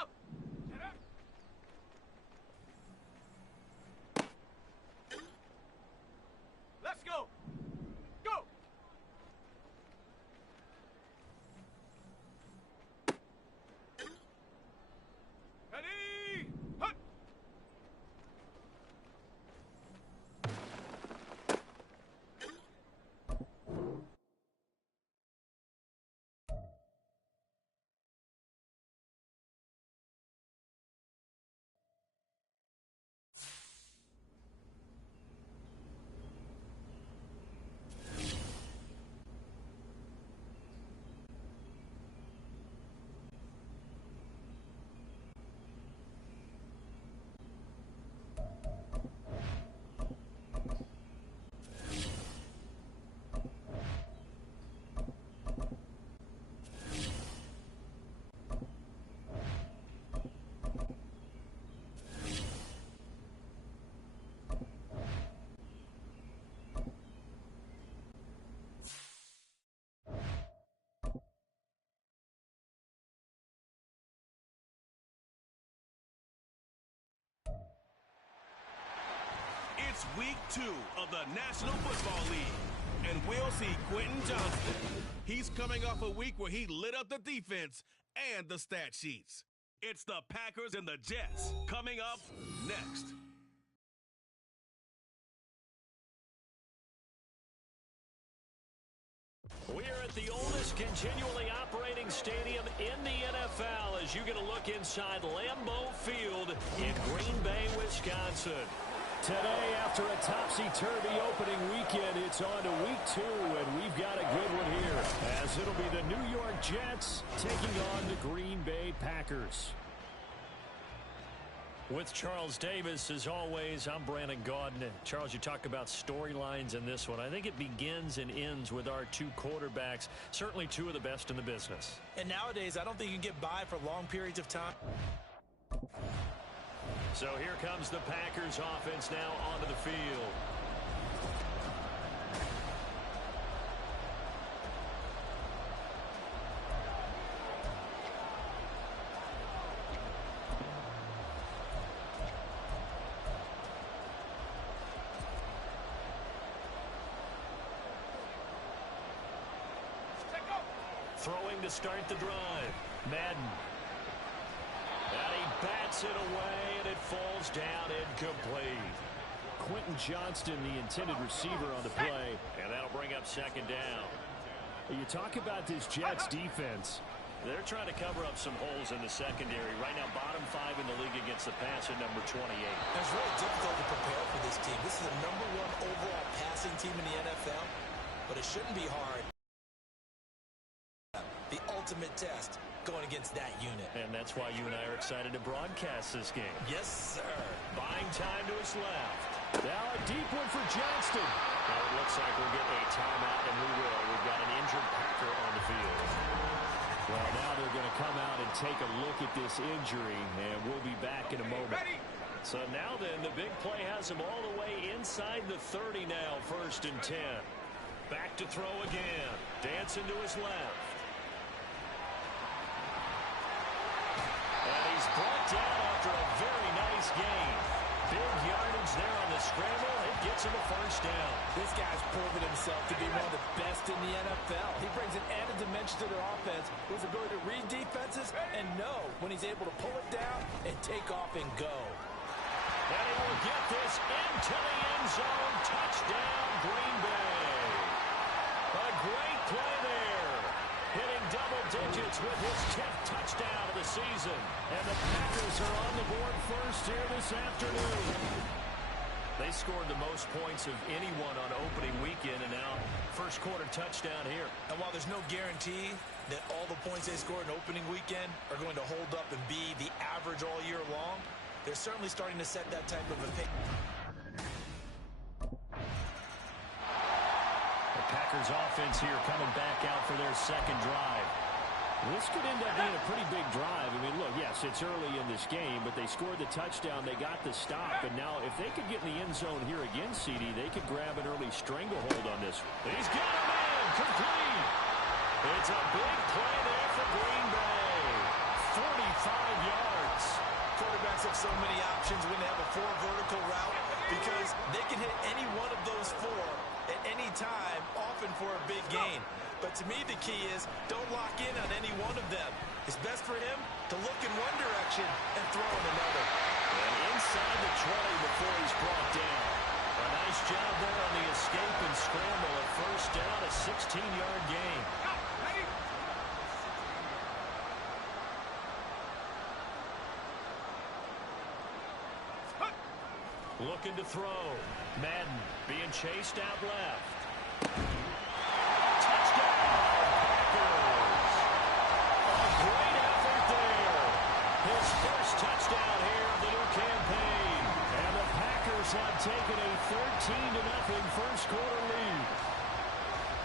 up. Let's go. Go. Ready. Hut. It's week 2 of the National Football League, and we'll see Quentin Johnston. He's coming off a week where he lit up the defense and the stat sheets. It's the Packers and the Jets coming up next. We're at the oldest continually operating stadium in the NFL as you get a look inside Lambeau Field in Green Bay, Wisconsin. Today, after a topsy-turvy opening weekend, it's on to week 2, and we've got a good one here, as it'll be the New York Jets taking on the Green Bay Packers. With Charles Davis, as always, I'm Brandon Gaudin. Charles, you talk about storylines in this one. I think it begins and ends with our 2 quarterbacks, certainly 2 of the best in the business. And nowadays, I don't think you can get by for long periods of time. So here comes the Packers offense now onto the field. Throwing to start the drive. Madden. And he bats it away, and it falls down incomplete. Quentin Johnston, the intended receiver on the play, and that'll bring up second down. You talk about this Jets defense. They're trying to cover up some holes in the secondary. Right now, bottom 5 in the league against the pass at number 28. It's really difficult to prepare for this team. This is the number 1 overall passing team in the NFL, but it shouldn't be hard. The ultimate test going against that unit. And that's why you and I are excited to broadcast this game. Yes, sir. Buying time to his left. Now a deep one for Johnston. Now it looks like we'll get a timeout, and we will. We've got an injured Packer on the field. Well, now they're going to come out and take a look at this injury, and we'll be back in a moment. Ready. So now then, the big play has him all the way inside the 30 now, 1st and 10. Back to throw again. Dancing to his left. And he's brought down after a very nice gain. Big yardage there on the scramble. It gets him a 1st down. This guy's proven himself to be one of the best in the NFL. He brings an added dimension to their offense with his ability to read defenses and know when he's able to pull it down and take off and go. And he will get this into the end zone. Touchdown, Green Bay. A great play there. Hitting double digits with his 10th touchdown of the season. And the Packers are on the board first here this afternoon. They scored the most points of anyone on opening weekend, and now 1st quarter touchdown here. And while there's no guarantee that all the points they scored in opening weekend are going to hold up and be the average all year long, they're certainly starting to set that type of a pace. Packers offense here coming back out for their 2nd drive. This could end up being a pretty big drive. I mean, look, yes, it's early in this game, but they scored the touchdown. They got the stop, and now if they could get in the end zone here again, CD, they could grab an early stranglehold on this. He's got him in, complete. It's a big play there for Green Bay. yards. Quarterbacks have so many options when they have a 4 vertical route because they can hit any one of those 4 at any time, often for a big gain. But to me, the key is don't lock in on any one of them. It's best for him to look in one direction and throw in another. And inside the 20 before he's brought down. A nice job there on the escape and scramble at first down, a 16-yard gain. Looking to throw. Madden being chased out left. Touchdown, Packers. A great effort there. His first touchdown here of the new campaign. And the Packers have taken a 13-0 first quarter lead.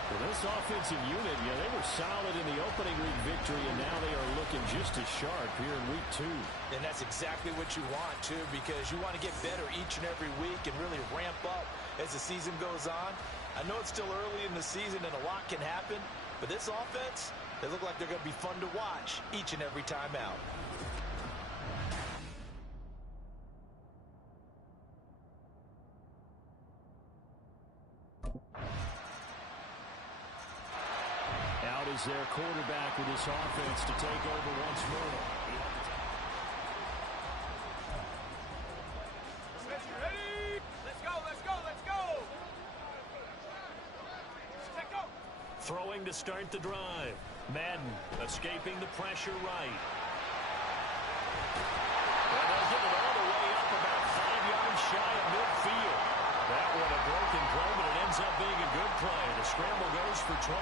Well, this offensive unit, they were solid in the opening week victory, and now they are looking just as sharp here in week 2. And that's exactly what you want, too, because you want to get better each and every week and really ramp up as the season goes on. I know it's still early in the season and a lot can happen, but this offense, they look like they're going to be fun to watch each and every time out. Out is their quarterback with his offense to take over once more. Ready? Let's go, let's go, let's go! Let's go! Throwing to start the drive. Madden escaping the pressure right. And they'll get it all the way up about 5 yards shy of midfield. That one a broken play, but it ends up being a good play. The scramble goes for 20.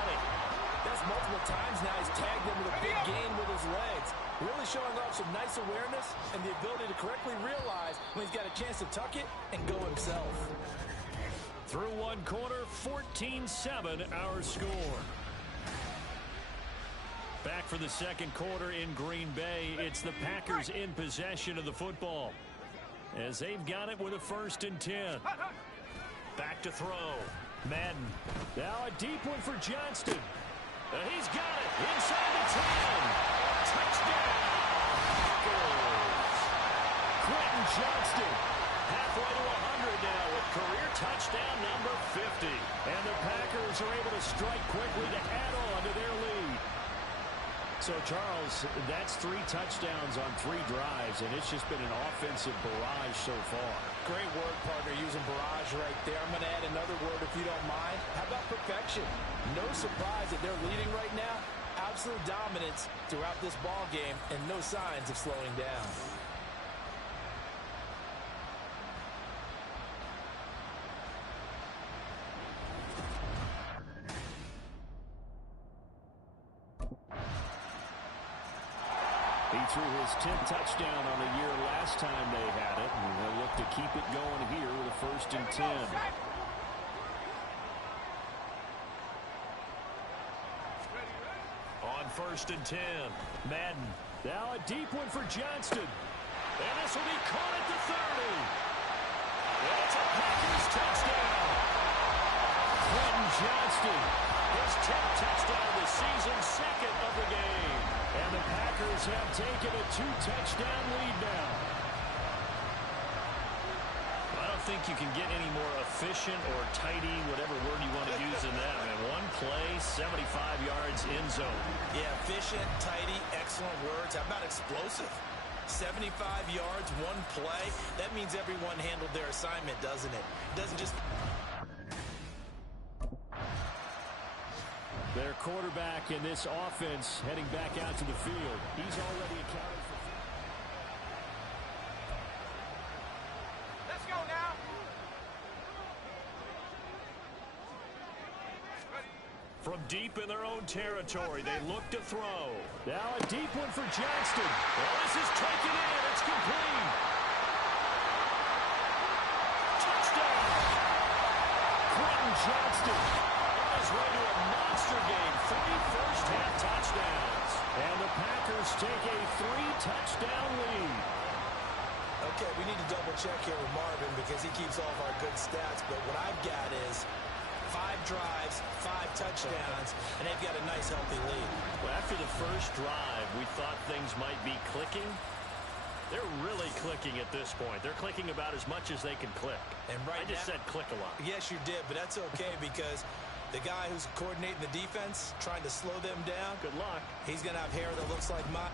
That's multiple times now he's tagged him with a big gain with his legs. Really showing off some nice awareness and the ability to correctly realize when he's got a chance to tuck it and go himself. Through one quarter, 14-7 our score. Back for the second quarter in Green Bay. It's the Packers in possession of the football as they've got it with a 1st and 10. Back to throw. Madden. Now a deep one for Johnston. He's got it inside the 10. Touchdown, Packers. Quentin Johnston halfway to 100 now with career touchdown number 50. And the Packers are able to strike quickly to add on to their lead. So, Charles, that's 3 touchdowns on 3 drives, and it's just been an offensive barrage so far. Great word, partner, using barrage right there. I'm going to add another word if you don't mind. How about perfection? No surprise that they're leading right now. Absolute dominance throughout this ball game and no signs of slowing down. He threw his 10th touchdown on the year last time they had it, and they'll look to keep it going here with a 1st and 10. On 1st and 10, Madden. Now a deep one for Johnston. And this will be caught at the 30. And it's a Packers touchdown. Quentin Johnston, his 10th touchdown of the season, 2nd of the game. And the Packers have taken a 2-touchdown lead now. I don't think you can get any more efficient or tidy, whatever word you want to use in that. Man, one play, 75 yards in zone. Yeah, efficient, tidy, excellent words. How about explosive? 75 yards, one play. That means everyone handled their assignment, doesn't it? It doesn't just... Their quarterback in this offense heading back out to the field. He's already accounted for. Let's go now! From deep in their own territory, they look to throw. Now a deep one for Johnston. Well, this is taken in. It's complete. Touchdown! Quentin Johnston on his way to a monster game. 3 first-half touchdowns. And the Packers take a 3-touchdown lead. Okay, we need to double-check here with Marvin because he keeps all of our good stats, but what I've got is 5 drives, 5 touchdowns, and they've got a nice, healthy lead. Well, after the first drive, we thought things might be clicking. They're really clicking at this point. They're clicking about as much as they can click. And right I just said click a lot. Yes, you did, but that's okay because the guy who's coordinating the defense, trying to slow them down, Good luck. he's going to have hair that looks like mine.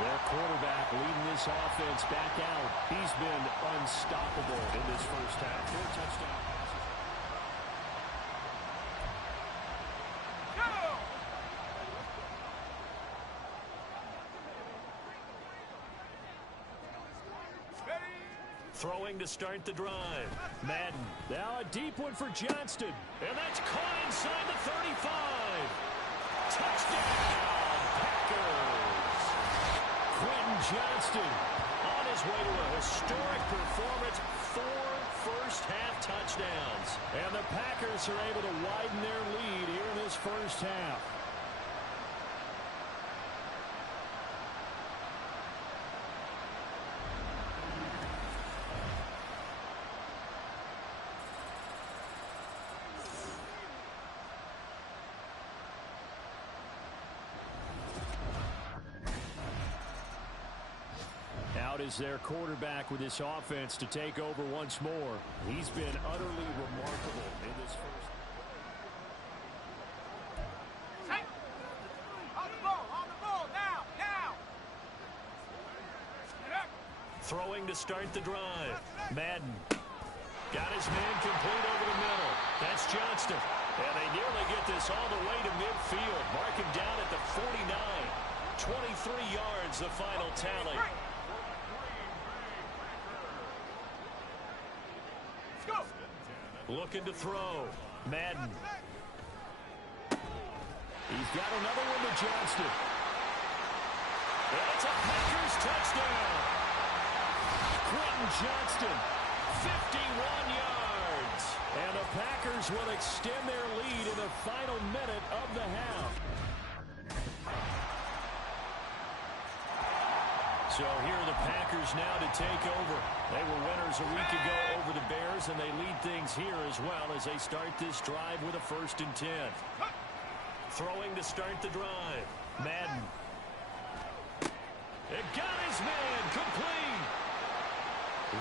Their quarterback leading this offense back out. He's been unstoppable in this first half. 4 touchdown passes. Throwing to start the drive. Madden. Now a deep one for Johnston. And that's caught inside the 35. Touchdown, Packers. Quentin Johnston on his way to a historic performance. 4 first-half touchdowns. And the Packers are able to widen their lead here in this first half. Out is their quarterback with this offense to take over once more. He's been utterly remarkable in this first. Hey! On the ball, now! Throwing to start the drive. Madden got his man complete over the middle. That's Johnston. And they nearly get this all the way to midfield. Mark him down at the 49. 23 yards, the final tally. Let's go. Looking to throw. Madden. He's got another one to Johnston. And it's a Packers touchdown. Quentin Johnston, 51 yards. And the Packers will extend their lead in the final minute of the half. So here are the Packers now to take over. They were winners a week ago over the Bears, and they lead things here as well as they start this drive with a 1st and 10. Throwing to start the drive. Madden. It got his man complete.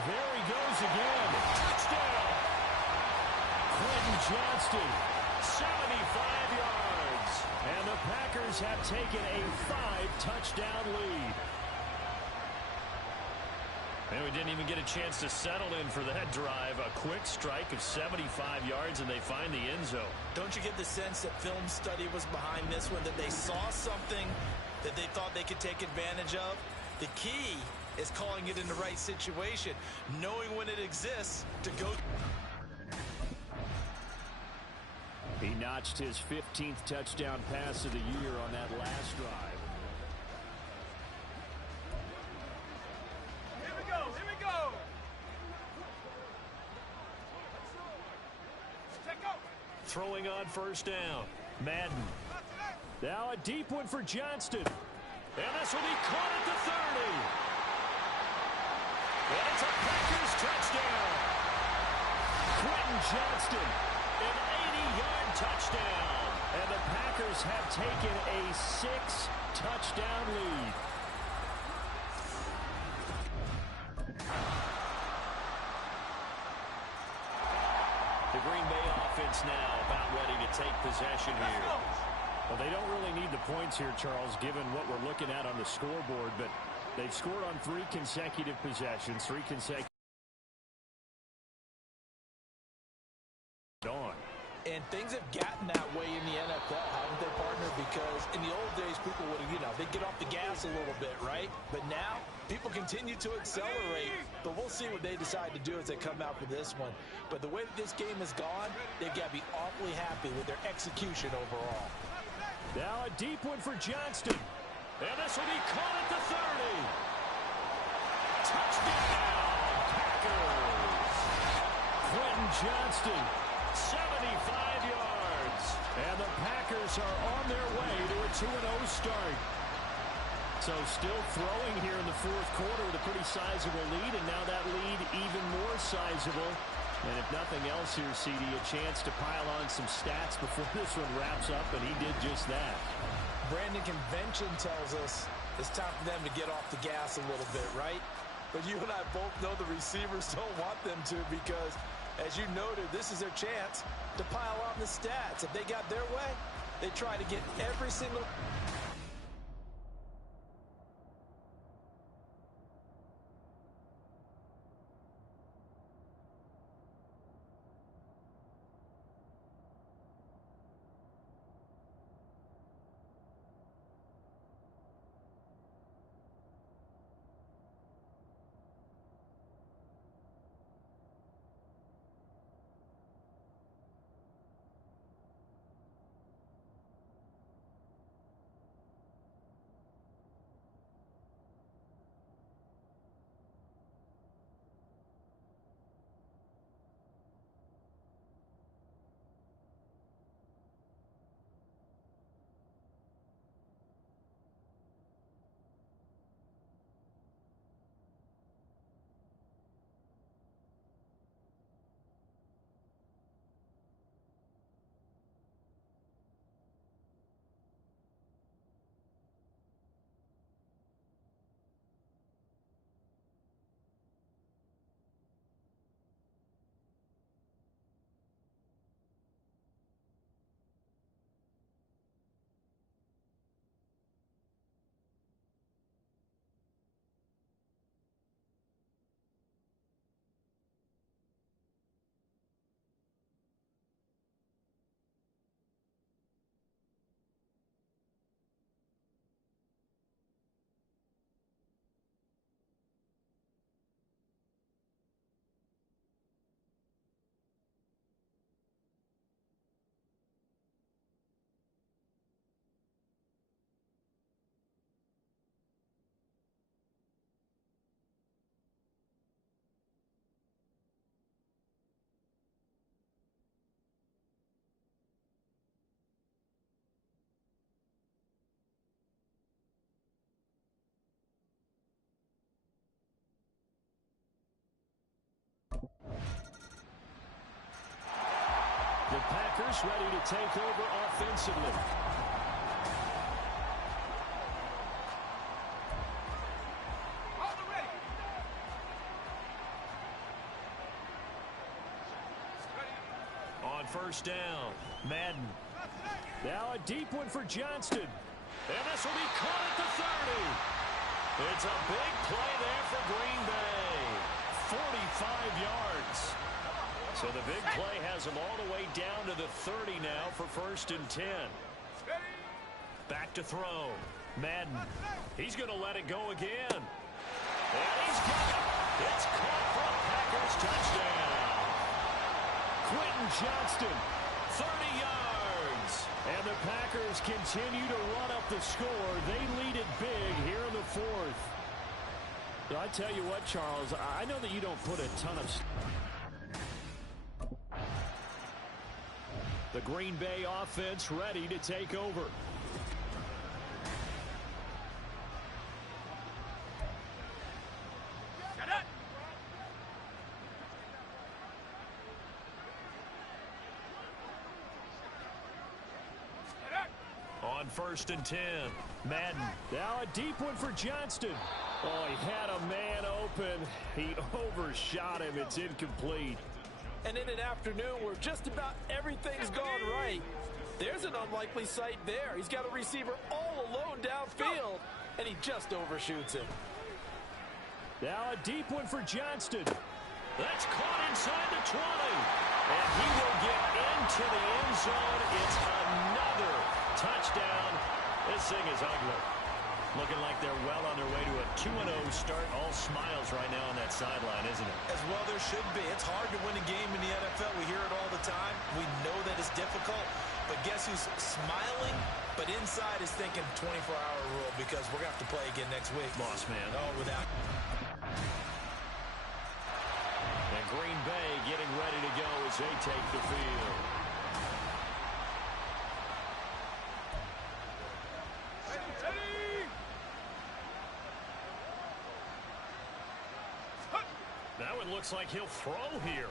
There he goes again. Touchdown. Quentin Johnston, 75 yards. And the Packers have taken a 5-touchdown lead. And we didn't even get a chance to settle in for that drive. A quick strike of 75 yards, and they find the end zone. Don't you get the sense that film study was behind this one, that they saw something that they thought they could take advantage of? The key is calling it in the right situation, knowing when it exists to go. He notched his 15th touchdown pass of the year on that last drive. Throwing on 1st down. Madden. Now a deep one for Johnston. And this will be caught at the 30. And it's a Packers touchdown. Quentin Johnston, an 80-yard touchdown. And the Packers have taken a 6-touchdown lead. The Green Bay offense now about ready to take possession here. Well, they don't really need the points here, Charles, given what we're looking at on the scoreboard, but they've scored on 3 consecutive possessions, 3 consecutive on. And things have gotten that way in the NFL, haven't they, partner? Because in the old days, people would, they'd get off the gas a little bit, right? But now, people continue to accelerate. But we'll see what they decide to do as they come out for this one. But the way that this game has gone, they've got to be awfully happy with their execution overall. Now a deep one for Johnston. And this will be caught at the 30. Touchdown, Packers. Quentin Johnston, 75 yards. And the Packers are on their way to a 2-0 start. So still throwing here in the 4th quarter with a pretty sizable lead, and now that lead even more sizable. And if nothing else here, CD, a chance to pile on some stats before this one wraps up, and he did just that. Brandon, convention tells us it's time for them to get off the gas a little bit, right? But you and I both know the receivers don't want them to, because, as you noted, this is their chance to pile on the stats. If they got their way, they try to get every single... The Packers ready to take over offensively. On first down, Madden. Now a deep one for Johnston. And this will be caught at the 30. It's a big play there for Green Bay. 45 yards. So the big play has them all the way down to the 30 now for 1st and 10. Back to throw. Madden. He's going to let it go again. And he's got it. It's caught for a Packers touchdown. Quentin Johnston, 30 yards. And the Packers continue to run up the score. They lead it big here in the 4th. I tell you what, Charles, I know that you don't put a ton of... The Green Bay offense ready to take over. On 1st and 10, Madden. Now a deep one for Johnston. Oh, he had a man open. He overshot him. It's incomplete. And in an afternoon where just about everything's gone right, there's an unlikely sight there. He's got a receiver all alone downfield, and he just overshoots him. Now a deep one for Johnston. That's caught inside the 20. And he will get into the end zone. It's another touchdown. This thing is ugly. Looking like they're well on their way to a 2-0 start. All smiles right now on that sideline, isn't it? As well there should be. It's hard to win a game in the NFL. We hear it all the time. We know that it's difficult. But guess who's smiling? But inside is thinking 24-hour rule because we're going to have to play again next week. Lost man. Oh, without... And Green Bay getting ready to go as they take the field. That one looks like he'll throw here.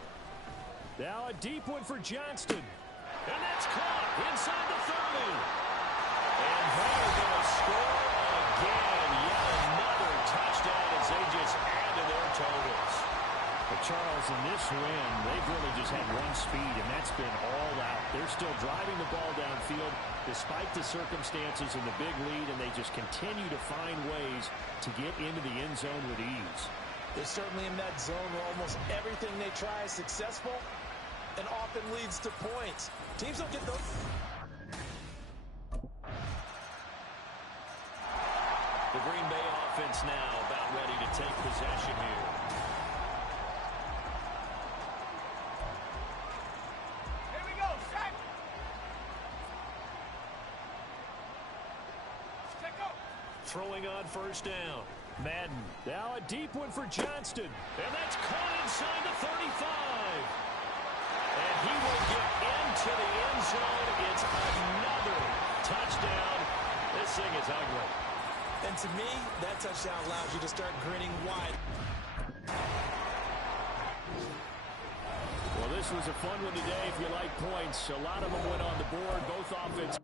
Now a deep one for Johnston. And that's caught inside the 30. And they're going to score again. Yet another touchdown as they just add to their totals. But Charles, in this win, they've really just had one speed, and that's been all out. They're still driving the ball downfield despite the circumstances and the big lead, and they just continue to find ways to get into the end zone with ease. They're certainly in that zone where almost everything they try is successful and often leads to points. Teams don't get those. The Green Bay offense now about ready to take possession here. Here we go, set. Check up. Throwing on first down. Madden. Now a deep one for Johnston. And that's caught inside the 35. And he will get into the end zone. It's another touchdown. This thing is ugly. And to me, that touchdown allows you to start grinning wide. Well, this was a fun one today if you like points. A lot of them went on the board. Both offense.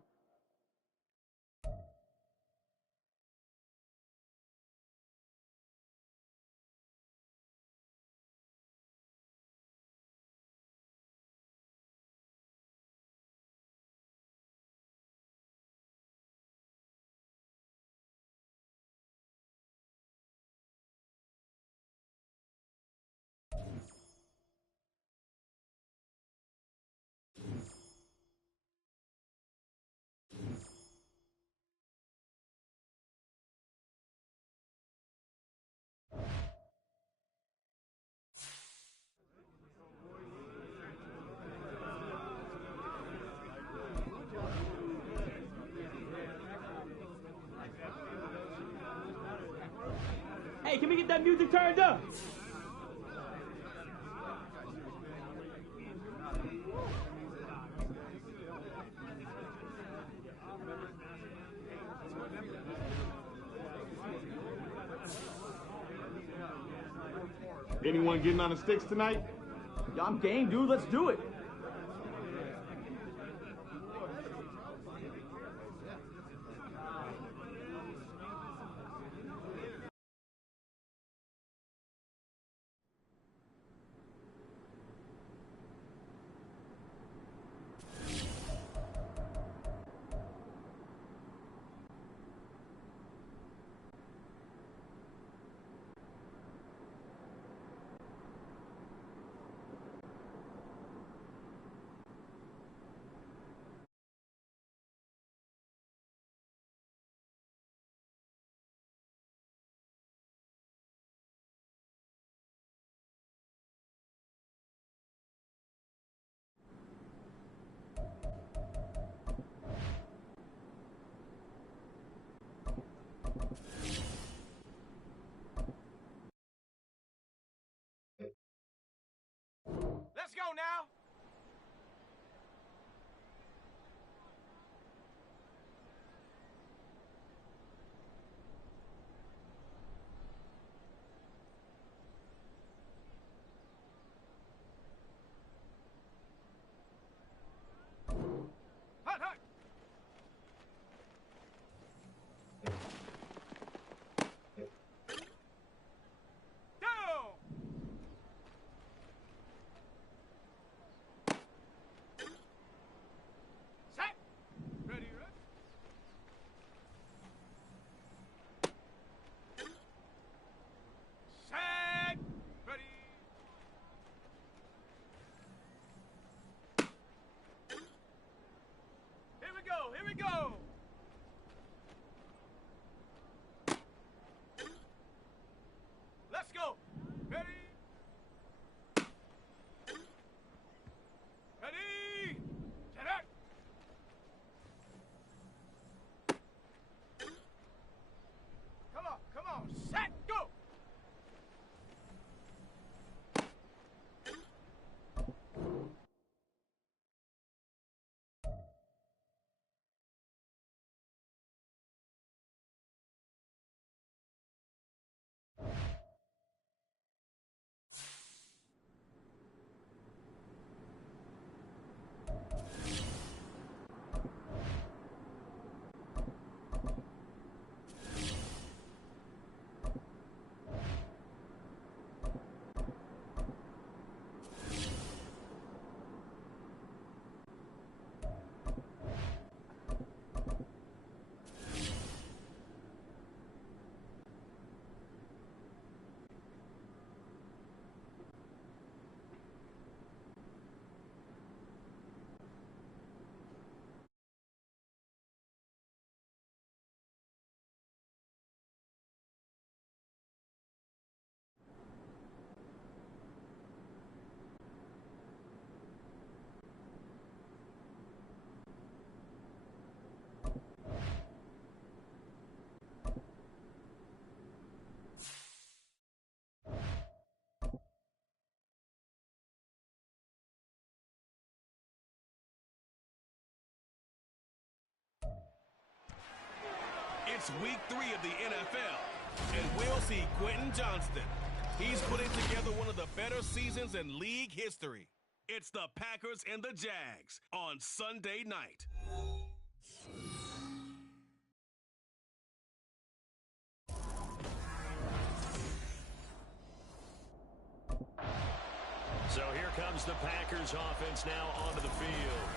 Hey, can we get that music turned up? Anyone getting on the sticks tonight? Yo, I'm game, dude. Let's do it. It's week 3 of the NFL, and we'll see Quentin Johnston. He's putting together one of the better seasons in league history. It's the Packers and the Jags on Sunday night. So here comes the Packers offense now onto the field.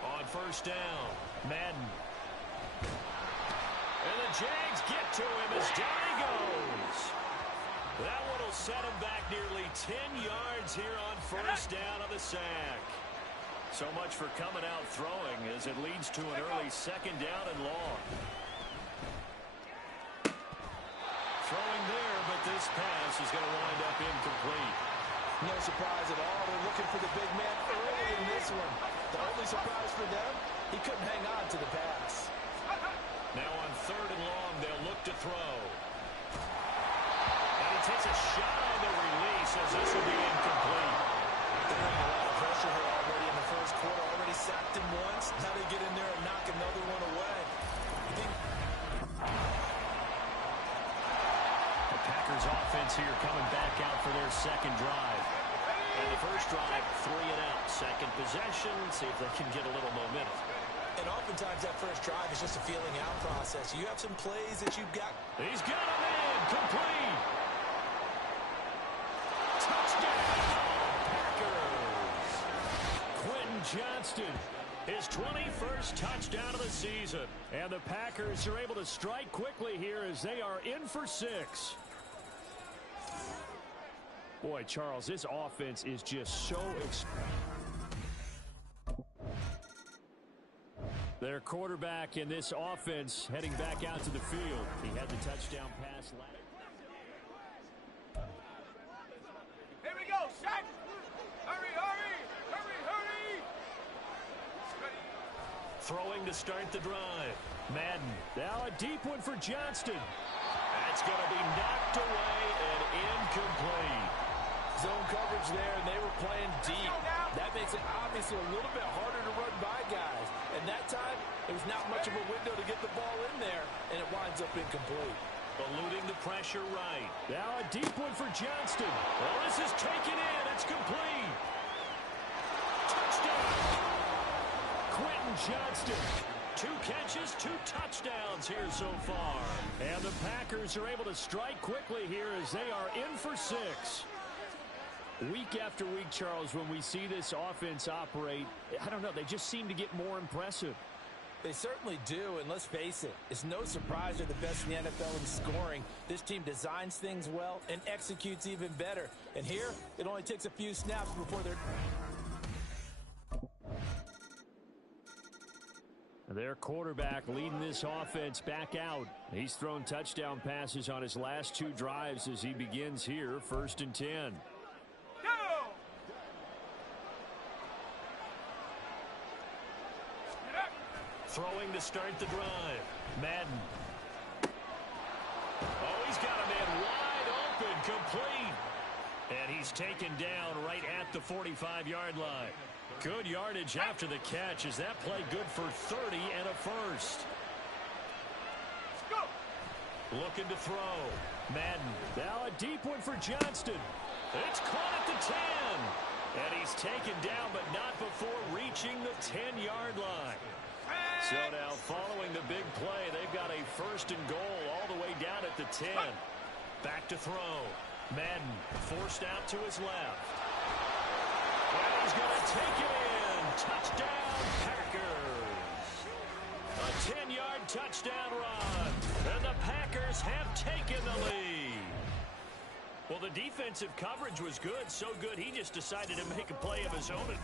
On first down, Madden. And the Jags get to him as down he goes. That one will set him back nearly 10 yards here on first down on the sack. So much for coming out throwing as it leads to an early second down and long. Throwing there, but this pass is going to wind up incomplete. No surprise at all. They're looking for the big man early in this one. The only surprise for them, he couldn't hang on to the pass. Now on third and long, they'll look to throw. And he takes a shot on the release as this will be incomplete. They're bringing a lot of pressure here already in the first quarter. Already sacked him once. Now they get in there and knock another one away. The Packers offense here coming back out for their second drive. And the first drive, 3 and out. Second possession, see if they can get a little momentum. And oftentimes that first drive is just a feeling out process. You have some plays that you've got. He's got a man, complete. Touchdown, Packers. Quentin Johnston, his 21st touchdown of the season. And the Packers are able to strike quickly here as they are in for 6. Boy, Charles, this offense is just so their quarterback in this offense heading back out to the field. He had the touchdown pass last. Here we go, Shaq! Hurry, hurry! Hurry, hurry! Throwing to start the drive. Madden. Now a deep one for Johnston. That's going to be knocked away and incomplete. Zone coverage there, and they were playing deep. That makes it obviously a little bit harder to run by guys. And that time, it was not much of a window to get the ball in there, and it winds up incomplete. Eluding the pressure right. Now a deep one for Johnston. Well, this is taken in. It's complete. Touchdown. Quentin Johnston. 2 catches, 2 touchdowns here so far. And the Packers are able to strike quickly here as they are in for 6. Week after week, Charles, when we see this offense operate, I don't know, they just seem to get more impressive. They certainly do, and let's face it, it's no surprise they're the best in the NFL in scoring. This team designs things well and executes even better. And here, it only takes a few snaps before they're... Their quarterback leading this offense back out. He's thrown touchdown passes on his last 2 drives as he begins here, 1st and 10. Throwing to start the drive. Madden. Oh, he's got a man wide open, complete. And he's taken down right at the 45-yard line. Good yardage after the catch. Is that play good for 30 and a first? Looking to throw. Madden. Now a deep one for Johnston. It's caught at the 10. And he's taken down, but not before reaching the 10-yard line. So now following the big play, they've got a 1st and goal all the way down at the 10. Back to throw. Madden forced out to his left. And he's going to take it in. Touchdown, Packers. A 10-yard touchdown run. And the Packers have taken the lead. Well, the defensive coverage was good. So good, he just decided to make a play of his own.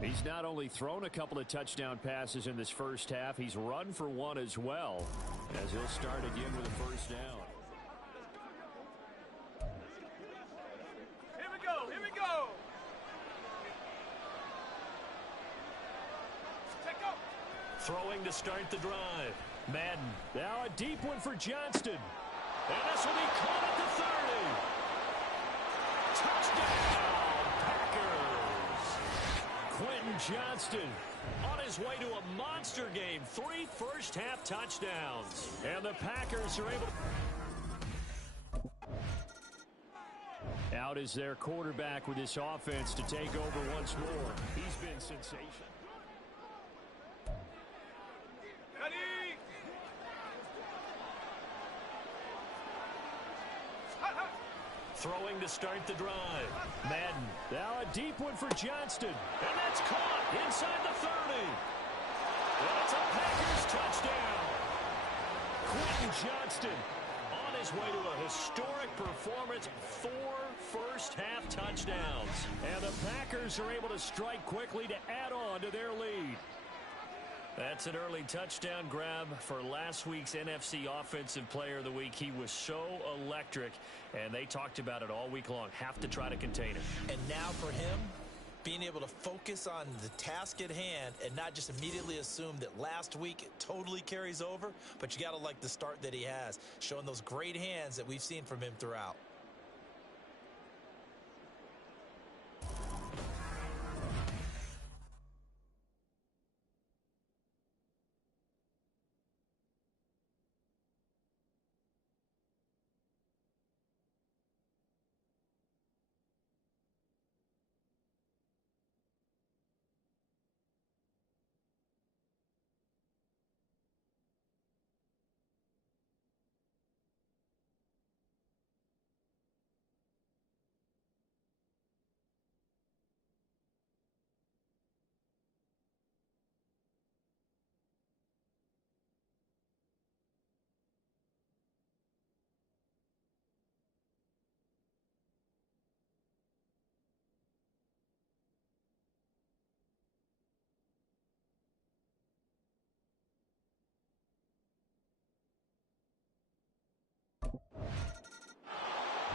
He's not only thrown a couple of touchdown passes in this first half, he's run for 1 as well, as he'll start again with a 1st down. Here we go, here we go! Throwing to start the drive. Madden. Now a deep one for Johnston. And this will be caught at the 30. Touchdown, Packers. Quentin Johnston on his way to a monster game. 3 first-half touchdowns. And the Packers are able to... Out is their quarterback with this offense to take over once more. He's been sensational. Throwing to start the drive. Madden. Now a deep one for Johnston. And that's caught inside the 30. And it's a Packers touchdown. Quentin Johnston on his way to a historic performance. 4 first-half touchdowns. And the Packers are able to strike quickly to add on to their lead. That's an early touchdown grab for last week's NFC Offensive Player of the Week. He was so electric, and they talked about it all week long. Have to try to contain him. And now for him, being able to focus on the task at hand and not just immediately assume that last week it totally carries over, but you got to like the start that he has, showing those great hands that we've seen from him throughout.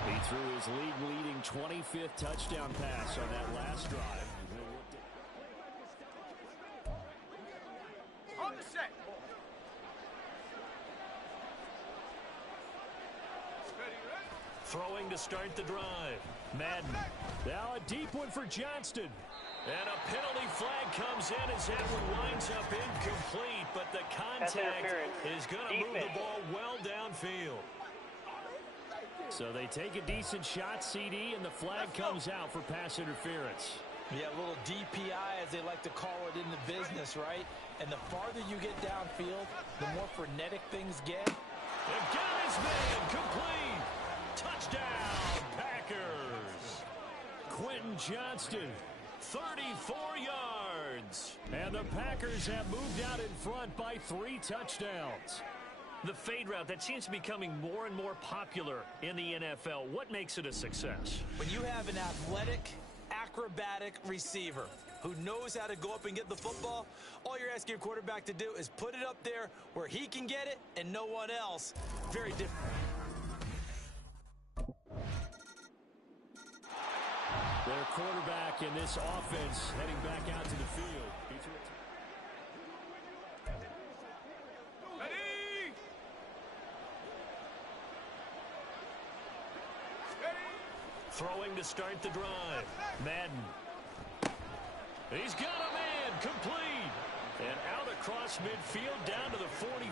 He threw his league-leading 25th touchdown pass on that last drive. On the set. Ready, ready. Throwing to start the drive. Madden. Now a deep one for Johnston. And a penalty flag comes in as that one winds up incomplete, but the contact is going to move the ball well downfield. So they take a decent shot, CD, and the flag comes out for pass interference. Yeah, a little DPI, as they like to call it in the business, right? And the farther you get downfield, the more frenetic things get. They've got his man complete. Touchdown, Packers. Quentin Johnston, 34 yards. And the Packers have moved out in front by 3 touchdowns. The fade route, that seems to be becoming more and more popular in the NFL. What makes it a success? When you have an athletic, acrobatic receiver who knows how to go up and get the football, all you're asking your quarterback to do is put it up there where he can get it and no one else. Very different. Their quarterback in this offense heading back out to the field. Throwing to start the drive. Madden. He's got a man complete. And out across midfield down to the 45.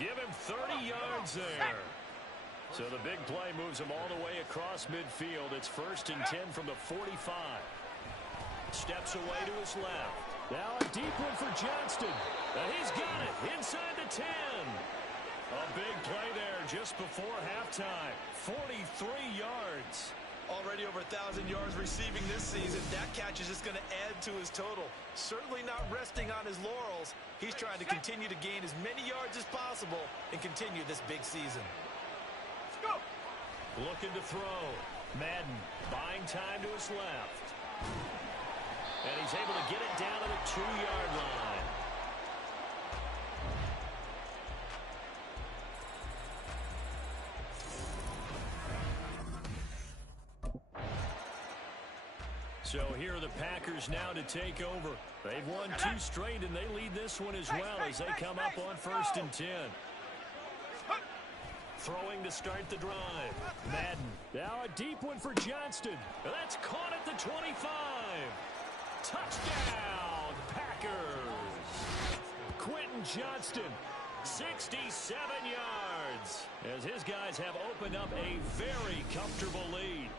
Give him 30 yards there. So the big play moves him all the way across midfield. It's 1st and 10 from the 45. Steps away to his left. Now a deep one for Johnston. And he's got it inside the 10. A big play there just before halftime. 43 yards. Already over 1,000 yards receiving this season. That catch is just going to add to his total. Certainly not resting on his laurels. He's trying to continue to gain as many yards as possible and continue this big season. Let's go. Looking to throw. Madden buying time to his left. And he's able to get it down to the 2-yard line. So here are the Packers now to take over. They've won 2 straight, and they lead this one as well as they come up on 1st and 10. Throwing to start the drive. Madden. Now a deep one for Johnston. That's caught at the 25. Touchdown, Packers. Quentin Johnston, 67 yards, as his guys have opened up a very comfortable lead.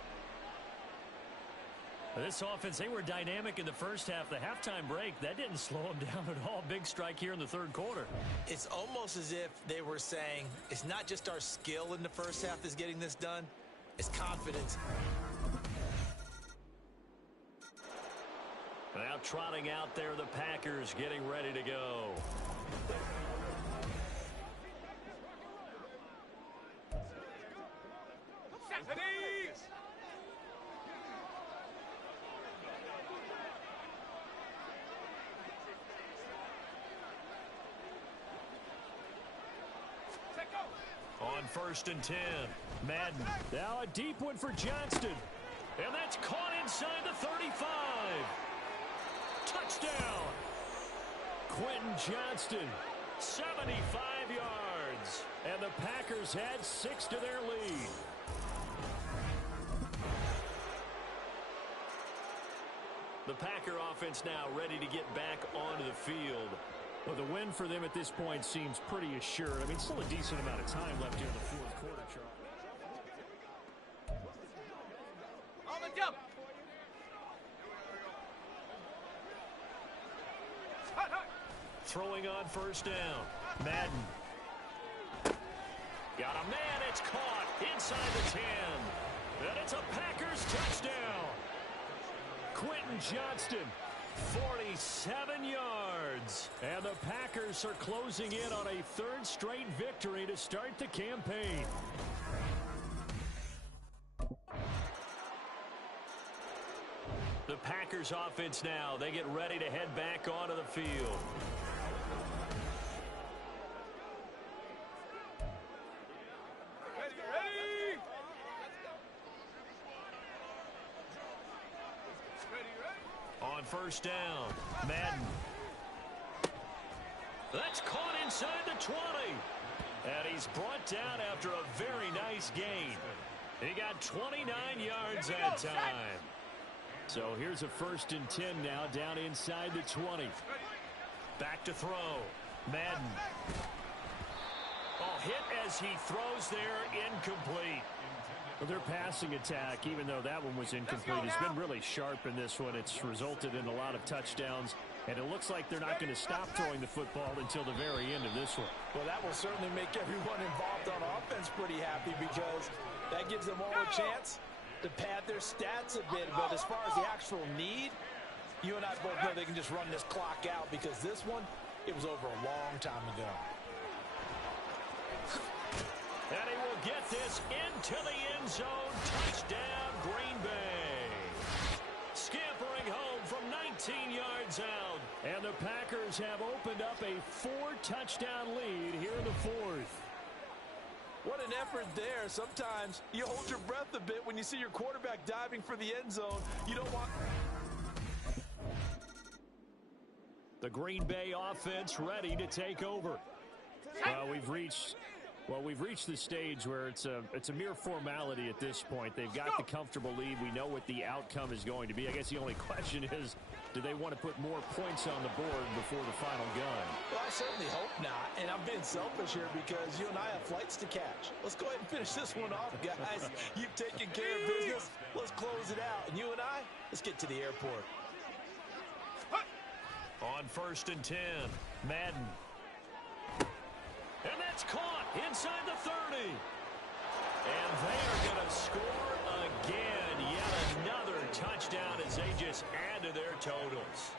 This offense, they were dynamic in the first half. The halftime break, that didn't slow them down at all. Big strike here in the 3rd quarter. It's almost as if they were saying, it's not just our skill in the first half that's getting this done, it's confidence. Now trotting out there, the Packers getting ready to go. On 1st and 10, Madden. Now a deep one for Johnston. And that's caught inside the 35. Touchdown. Quentin Johnston, 75 yards. And the Packers had 6 to their lead. The Packer offense now ready to get back onto the field. Well, the win for them at this point seems pretty assured. I mean, still a decent amount of time left here in the 4th quarter, Charles. On the jump. Throwing on 1st down. Madden. Got a man. It's caught inside the 10. And it's a Packers touchdown. Quentin Johnston, 47 yards. And the Packers are closing in on a 3rd straight victory to start the campaign. The Packers offense now, they get ready to head back onto the field. On 1st down, Madden. That's caught inside the 20. And he's brought down after a very nice gain. He got 29 yards that time. So here's a 1st and 10 now, down inside the 20. Back to throw. Madden. Oh, hit as he throws there, incomplete. Well, their passing attack, even though that one was incomplete, has been really sharp in this one. It's resulted in a lot of touchdowns, and it looks like they're not going to stop throwing the football until the very end of this one. Well, that will certainly make everyone involved on offense pretty happy, because that gives them all a chance to pad their stats a bit. But as far as the actual need, you and I both know they can just run this clock out, because this one, it was over a long time ago. And he will get this into the end zone. Touchdown, Green Bay. Scampering home from 19 yards out. And the Packers have opened up a 4-touchdown lead here in the 4th. What an effort there. Sometimes you hold your breath a bit when you see your quarterback diving for the end zone. You don't want... The Green Bay offense ready to take over. We've reached the stage where it's a mere formality at this point. They've got the comfortable lead. We know what the outcome is going to be. I guess the only question is, do they want to put more points on the board before the final gun? Well, I certainly hope not. And I'm being selfish here because you and I have flights to catch. Let's go ahead and finish this one off, guys. You've taken care of business. Let's close it out. And you and I, let's get to the airport. On 1st and 10, Madden. And that's caught inside the 30. And they are going to score again. Yet another touchdown as they just add to their totals.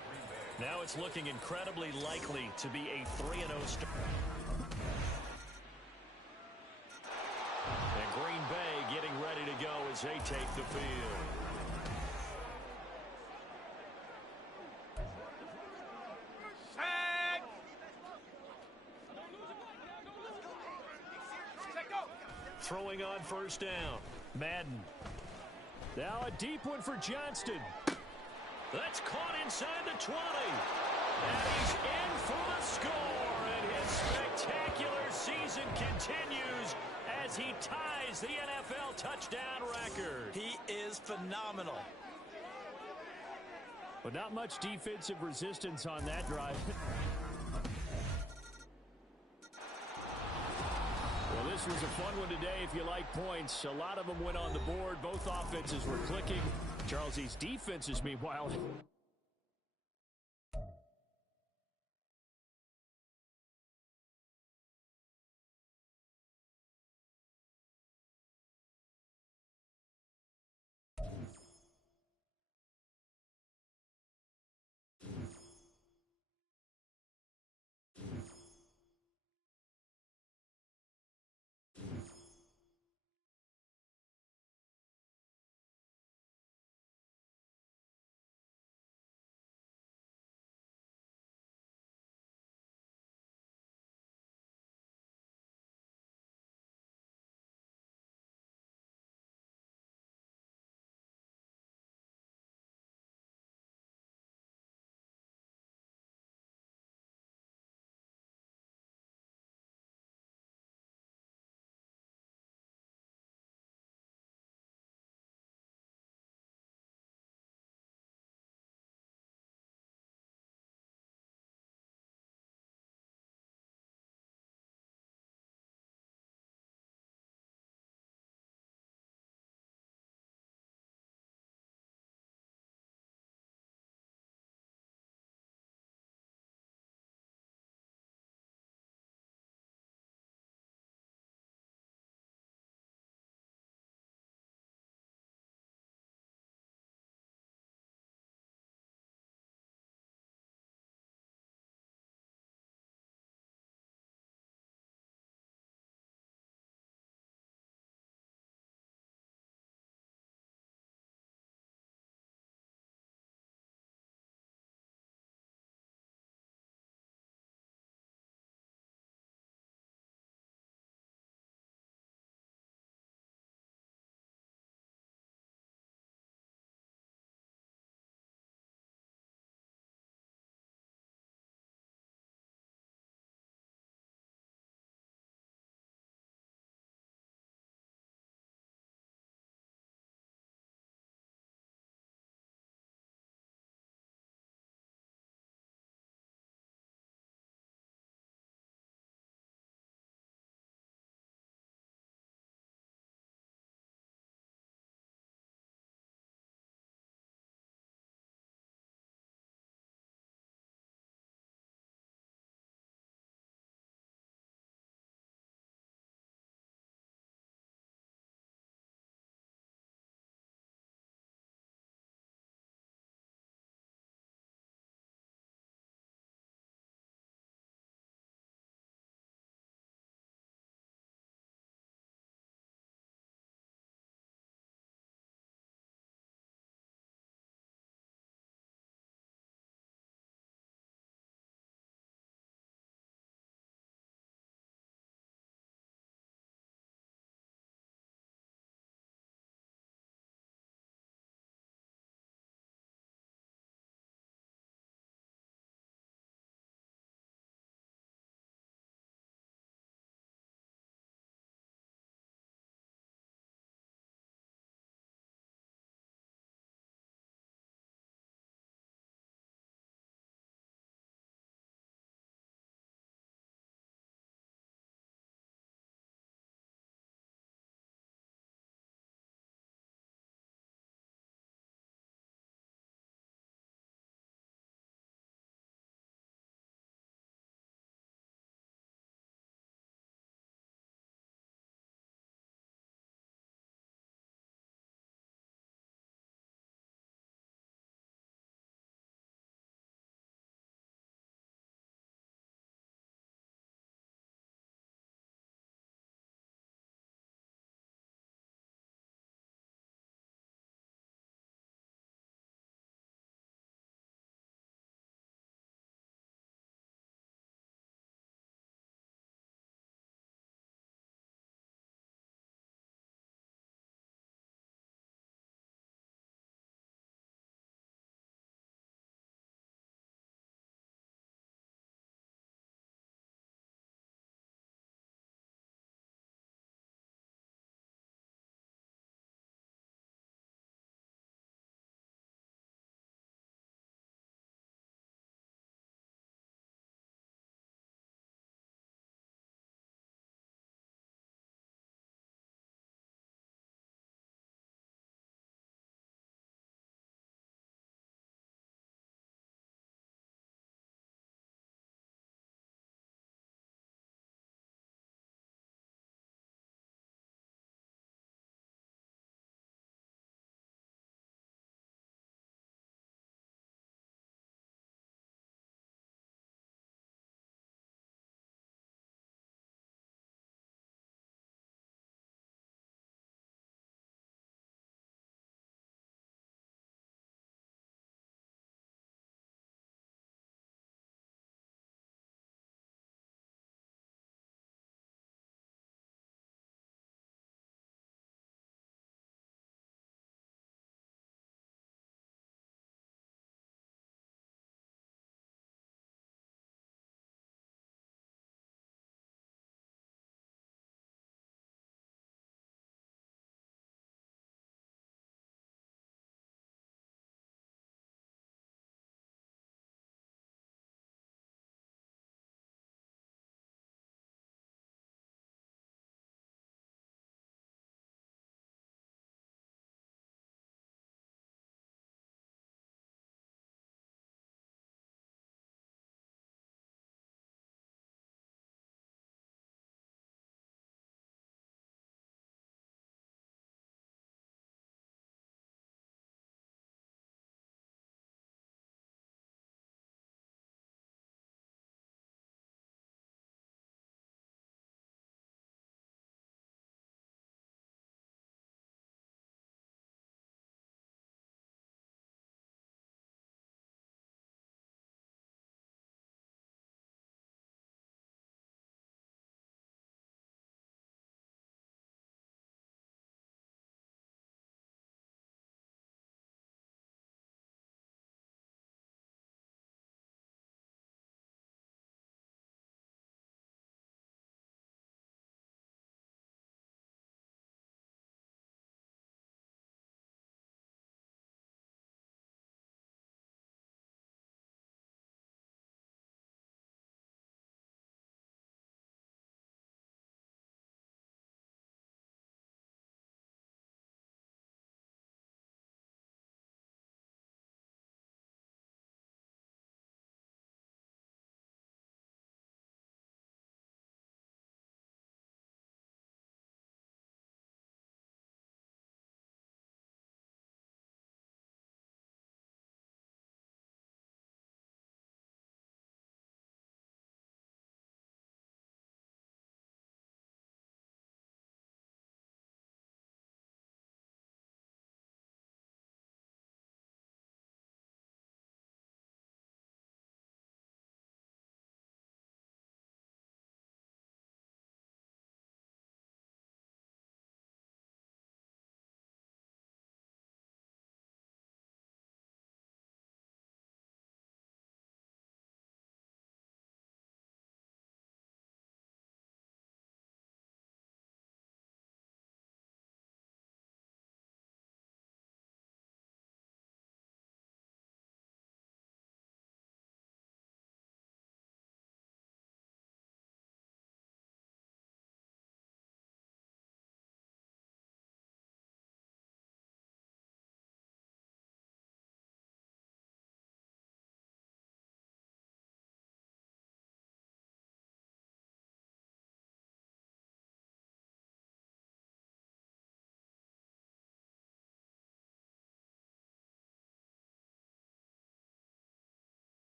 Now it's looking incredibly likely to be a 3-0 start. And Green Bay getting ready to go as they take the field. Throwing on 1st down. Madden. Now a deep one for Johnston. That's caught inside the 20. And he's in for the score. And his spectacular season continues as he ties the NFL touchdown record. He is phenomenal. But not much defensive resistance on that drive. Well, this was a fun one today if you like points. A lot of them went on the board. Both offenses were clicking. Charles, these defenses, meanwhile,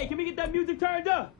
Hey, can we get that music turned up?